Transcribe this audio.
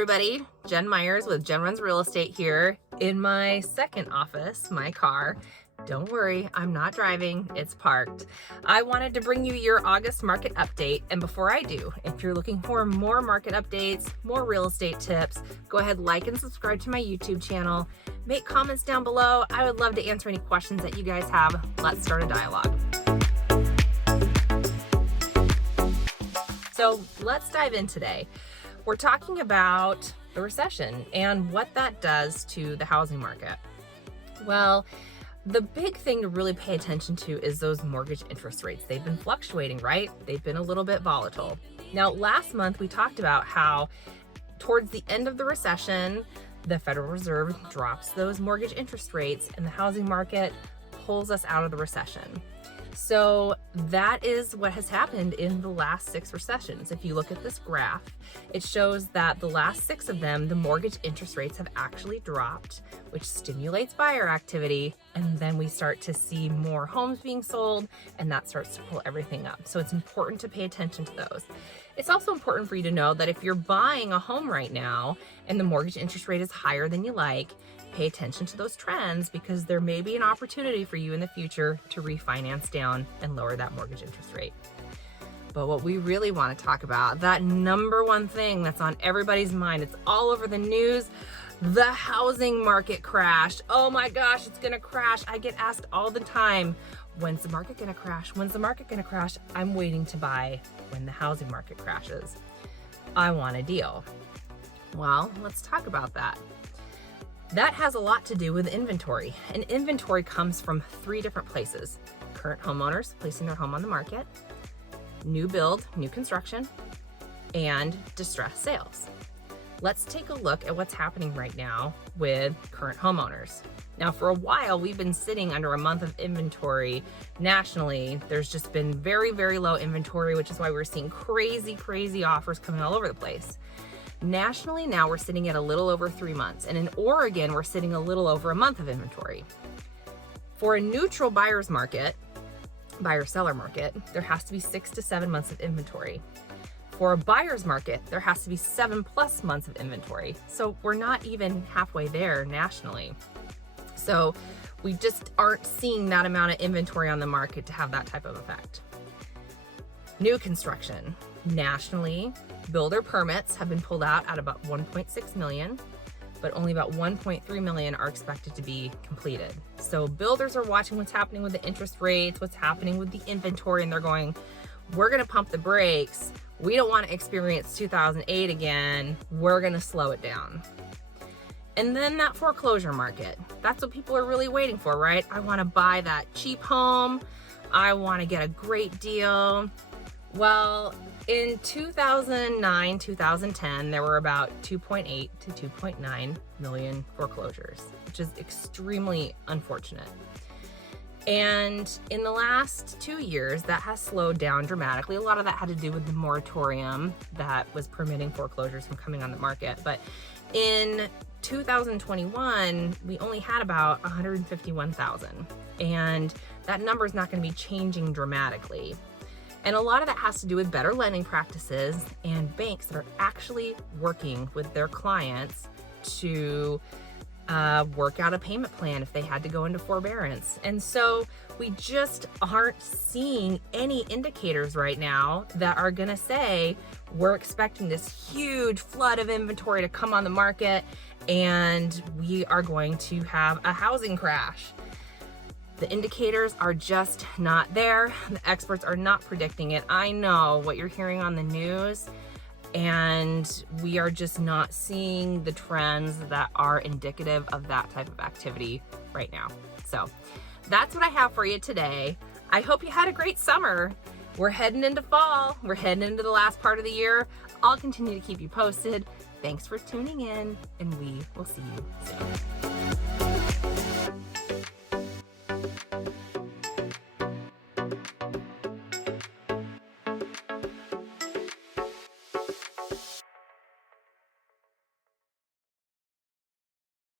everybody. Jen Myers with Jen Runs Real Estate here in my second office, my car. Don't worry, I'm not driving, it's parked. I wanted to bring you your August market update. And before I do, if you're looking for more market updates, more real estate tips, go ahead, like and subscribe to my YouTube channel. Make comments down below. I would love to answer any questions that you guys have. Let's start a dialogue. So let's dive in today. We're talking about the recession and what that does to the housing market. Well, the big thing to really pay attention to is those mortgage interest rates. They've been fluctuating, right? They've been a little bit volatile. Now, last month we talked about how towards the end of the recession, the Federal Reserve drops those mortgage interest rates and the housing market pulls us out of the recession. So that is what has happened in the last 6 recessions. If you look at this graph, it shows that the last 6 of them, the mortgage interest rates have actually dropped, which stimulates buyer activity. And then we start to see more homes being sold, and that starts to pull everything up. So it's important to pay attention to those. It's also important for you to know that if you're buying a home right now and the mortgage interest rate is higher than you like, pay attention to those trends because there may be an opportunity for you in the future to refinance down and lower that mortgage interest rate. But what we really want to talk about, that number one thing that's on everybody's mind, it's all over the news, the housing market crashed. Oh my gosh, it's gonna crash. I get asked all the time, when's the market gonna crash? When's the market gonna crash? I'm waiting to buy when the housing market crashes. I want a deal. Well, let's talk about that. That has a lot to do with inventory. And inventory comes from 3 different places: current homeowners placing their home on the market, new build, new construction, and distressed sales. Let's take a look at what's happening right now with current homeowners. Now, for a while, we've been sitting under a month of inventory nationally. There's just been very, very low inventory, which is why we're seeing crazy offers coming all over the place. Nationally, now we're sitting at a little over 3 months. And in Oregon, we're sitting a little over a month of inventory. For a neutral buyer's market, buyer-seller market, there has to be 6 to 7 months of inventory. For a buyer's market, there has to be 7+ months of inventory. So we're not even halfway there nationally. So we just aren't seeing that amount of inventory on the market to have that type of effect. New construction. Nationally, builder permits have been pulled out at about 1.6 million, but only about 1.3 million are expected to be completed. So builders are watching what's happening with the interest rates, what's happening with the inventory, and they're going, we're gonna pump the brakes. We don't wanna experience 2008 again. We're gonna slow it down. And then that foreclosure market, that's what people are really waiting for, right? I wanna buy that cheap home. I wanna get a great deal. Well, in 2009, 2010, there were about 2.8 to 2.9 million foreclosures, which is extremely unfortunate. And in the last 2 years, that has slowed down dramatically. A lot of that had to do with the moratorium that was permitting foreclosures from coming on the market. But in 2021, we only had about 151,000. And that number is not going to be changing dramatically. And a lot of that has to do with better lending practices and banks that are actually working with their clients to work out a payment plan if they had to go into forbearance. And so we just aren't seeing any indicators right now that are gonna say we're expecting this huge flood of inventory to come on the market and we are going to have a housing crash. The indicators are just not there. The experts are not predicting it. I know what you're hearing on the news, and we are just not seeing the trends that are indicative of that type of activity right now. So that's what I have for you today. I hope you had a great summer. We're heading into fall. We're heading into the last part of the year. I'll continue to keep you posted. Thanks for tuning in, and we will see you soon.